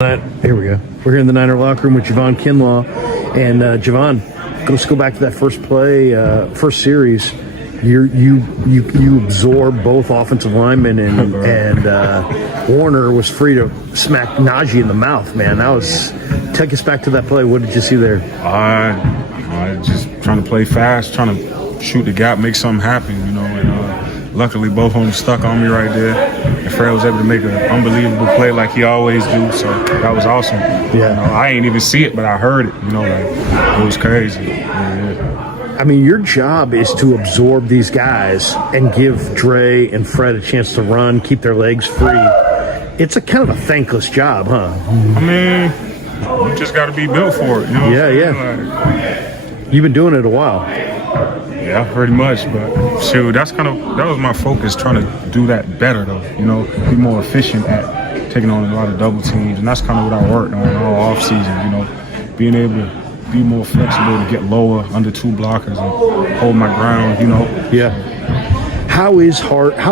Here we go. We're here in the Niner locker room with Javon Kinlaw. And Javon, let's go back to that first play, first series. You absorb both offensive linemen, and Warner was free to smack Najee in the mouth, man. Take us back to that play. What did you see there? Just trying to play fast, trying to shoot the gap, make something happen, and luckily both of them stuck on me right there. And Fred was able to make an unbelievable play like he always do, so that was awesome. Yeah. I ain't even see it, but I heard it, it was crazy. Yeah. I mean, your job is to absorb these guys and give Dre and Fred a chance to run, keep their legs free. It's a kind of a thankless job, huh? I mean, you just got to be built for it, Yeah. You've been doing it a while. Yeah, pretty much. But shoot, that was my focus, trying to do that better though. Be more efficient at taking on a lot of double teams, and that's kind of what I worked on all offseason. Being able to be more flexible to get lower under two blockers and hold my ground. Yeah. How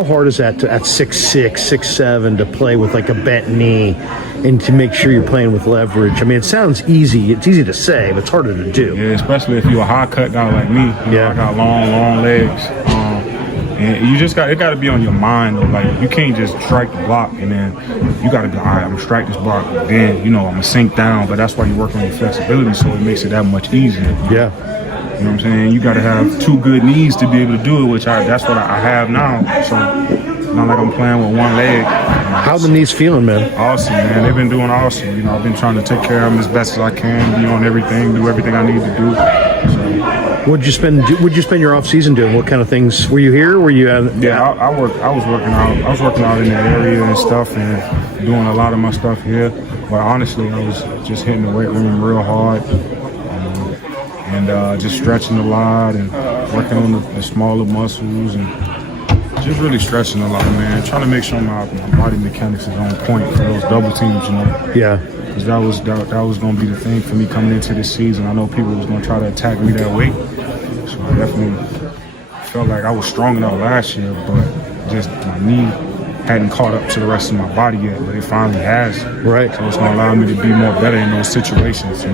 hard is that at 6'6", 6'7" to play with like a bent knee and to make sure you're playing with leverage? I mean, it sounds easy. It's easy to say, but it's harder to do. Yeah, especially if you're a high cut guy like me. I got long legs. And it got to be on your mind, though. Like, you can't just strike the block and then you got to be, all right, I'm going to strike this block. Then, I'm going to sink down. But that's why you work on your flexibility, so it makes it that much easier. Yeah. You know what I'm saying? You got to have two good knees to be able to do it, that's what I have now. So not like I'm playing with one leg. How the knees feeling, man? Awesome, man. They've been doing awesome. I've been trying to take care of them as best as I can, be on everything, do everything I need to do. So, What'd you spend your off season doing? What kind of things were you here? Were you at? Yeah, I was working out. I was working out in the area and stuff, and doing a lot of my stuff here. But honestly, I was just hitting the weight room real hard. And just stretching a lot and working on the smaller muscles and just really stretching a lot, man. Trying to make sure my body mechanics is on point for those double teams, Yeah. Because that was going to be the thing for me coming into this season. I know people was going to try to attack me that way. So I definitely felt like I was strong enough last year, but just my knee hadn't caught up to the rest of my body yet, but it finally has. Right. So it's gonna allow me to be more better in those situations,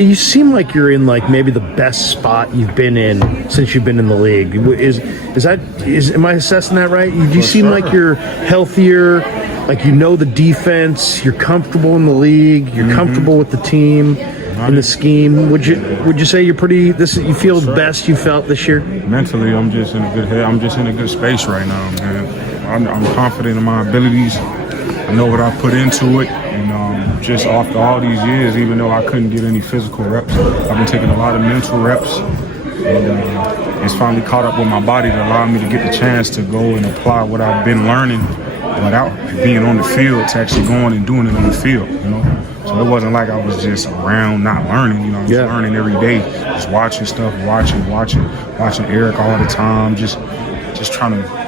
You seem like you're in like maybe the best spot you've been in since you've been in the league. Am I assessing that right? Do you seem like you're healthier, like the defense, you're comfortable in the league, you're comfortable with the team and the scheme. Would you say you're you feel the best you felt this year? Mentally, I'm just in a good head. I'm just in a good space right now, man. I'm confident in my abilities. I know what I put into it, and just after all these years, even though I couldn't get any physical reps, I've been taking a lot of mental reps, and it's finally caught up with my body to allow me to get the chance to go and apply what I've been learning without being on the field, to actually going and doing it on the field, So it wasn't like I was just around not learning, I was learning every day, just watching stuff, watching Eric all the time, just trying to,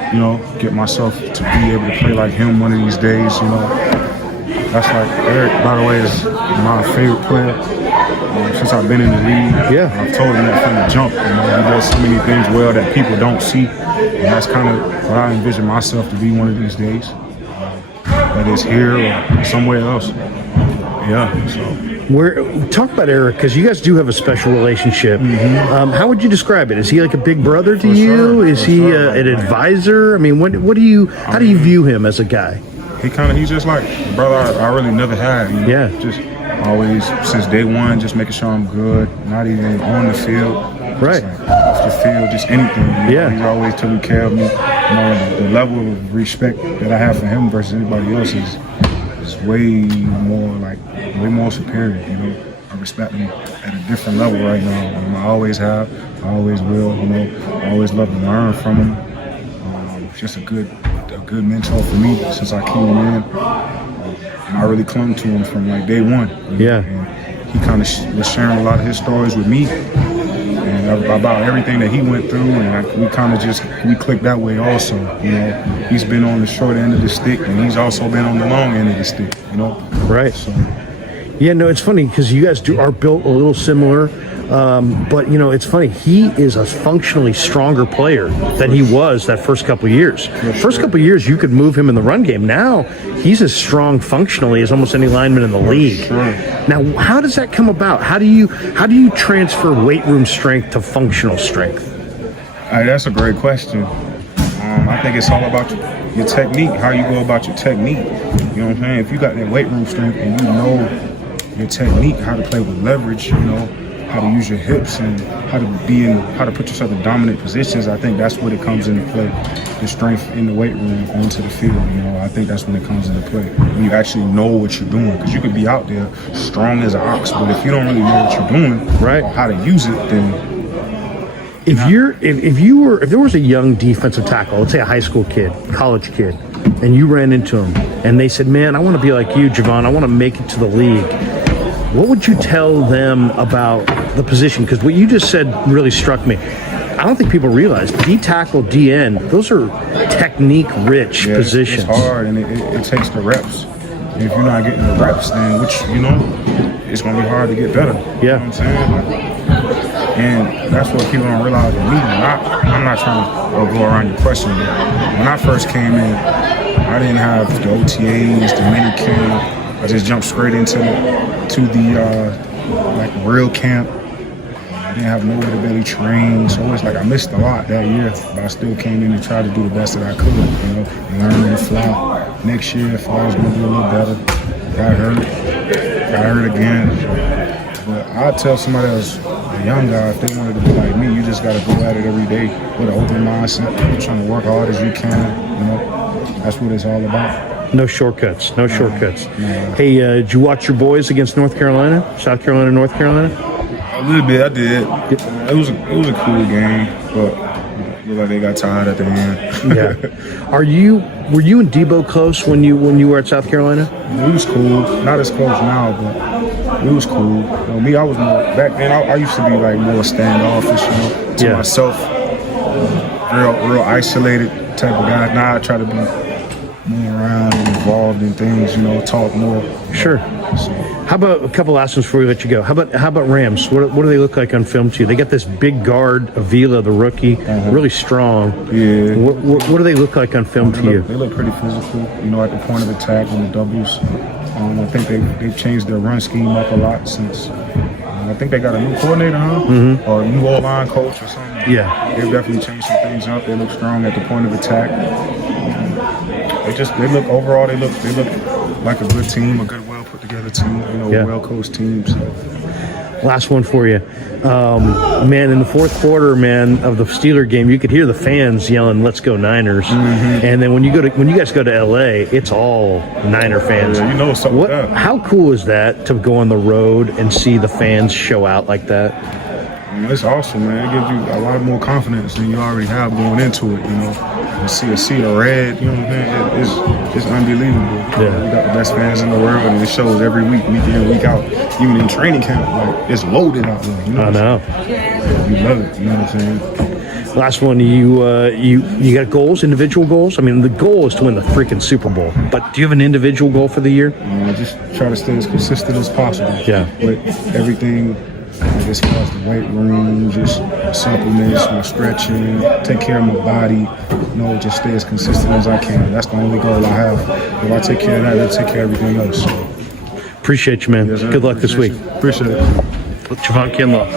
get myself to be able to play like him one of these days, That's like, Eric, by the way, is my favorite player since I've been in the league. Yeah. I've told him that from the jump, he does so many things well that people don't see, and that's kind of what I envision myself to be one of these days, whether it's here or somewhere else. Yeah, so. Talk about Eric, because you guys do have a special relationship. How would you describe it? Is he like a big brother to you? Sure, is he an advisor? I mean, how do you view him as a guy? He's just like a brother I really never had. Just always, since day one, just making sure I'm good, not even on the field. Right. Just like off the field, just anything. He's always taking care of me. The level of respect that I have for him versus anybody else is way more superior. I respect him at a different level right now. I always have, I always will. I always love to learn from him. Just a good mentor for me since I came in. And I really clung to him from like day one. Yeah. And he kind of was sharing a lot of his stories with me and about everything that he went through, and we clicked that way also. He's been on the short end of the stick, and he's also been on the long end of the stick. Right. So Yeah, no, it's funny because you guys are built a little similar. But, you know, it's funny. He is a functionally stronger player than he was that first couple of years. First couple of years, you could move him in the run game. Now, he's as strong functionally as almost any lineman in the league. Now, how does that come about? How do you transfer weight room strength to functional strength? That's a great question. I think it's all about your technique, how you go about your technique. You know what I'm saying? If you got that weight room strength and you know your technique, how to play with leverage, you know, how to use your hips and how to put yourself in dominant positions, I think that's when it comes into play. The strength in the weight room onto the field, you know, I think that's when it comes into play. When you actually know what you're doing, because you could be out there strong as an ox, but if you don't really know what you're doing, right, or how to use it, then if there was a young defensive tackle, let's say a high school kid, college kid, and you ran into him and they said, "Man, I want to be like you, Javon. I want to make it to the league." What would you tell them about the position? Because what you just said really struck me. I don't think people realize D tackle, D end, those are technique-rich positions. It's hard, and it takes the reps. And if you're not getting the reps, then it's going to be hard to get better. Yeah. You know what I'm saying? And that's what people don't realize with me. I'm not trying to go around your question, but when I first came in, I didn't have the OTAs, the mini camp. I just jumped straight into the real camp. I didn't have nowhere to really train, so it's like I missed a lot that year. But I still came in and tried to do the best that I could, you know, and learn on the fly. Next year, if I was going to do a little better, got hurt again. But I'd tell somebody else, a young guy, if they wanted to be like me, you just got to go at it every day with an open mindset. You're trying to work hard as you can, you know. That's what it's all about. No shortcuts. No shortcuts. Hey, did you watch your boys against North Carolina? South Carolina, North Carolina? A little bit, I did. It was a cool game, but it looked like they got tired at the end. Yeah. Were you and Debo close when you were at South Carolina? We was cool. Not as close now, but we was cool. You know, me, I was more back then. I used to be like more standoffish, you know, to myself, real isolated type of guy. Now I try to be more around and involved in things, you know, talk more. Sure. So, how about a couple last ones before we let you go? How about Rams? What do they look like on film to you? They got this big guard, Avila, the rookie, really strong. Yeah. What do they look like on film to you? They look pretty physical, you know, at the point of attack on the doubles. I think they've changed their run scheme up a lot since. I think they got a new coordinator, or a new O-line coach or something. Yeah. They've definitely changed some things up. They look strong at the point of attack. They look like a good team, a good, well put together team, you know, well coached team. So. Last one for you, man. In the fourth quarter, man, of the Steeler game, you could hear the fans yelling, "Let's go Niners!" And then when you guys go to LA, it's all Niner fans. Yeah, you know something. How cool is that to go on the road and see the fans show out like that? It's awesome, man. It gives you a lot more confidence than you already have going into it, you know. You see a sea of red, you know what I'm saying? It's unbelievable. Yeah. We got the best fans in the world, and it shows every week in, week out. Even in training camp, like, it's loaded out there, you know. I know. You love it, you know what I'm saying? Last one, you got goals, individual goals? I mean, the goal is to win the freaking Super Bowl, but do you have an individual goal for the year? Just try to stay as consistent as possible. Yeah. With everything, as far as the weight room, just supplements, my stretching, take care of my body, you know, just stay as consistent as I can. That's the only goal I have. If I take care of that, I'll take care of everything else. Appreciate you, man. Yes, good luck this week. Appreciate it. Javon Kinlaw.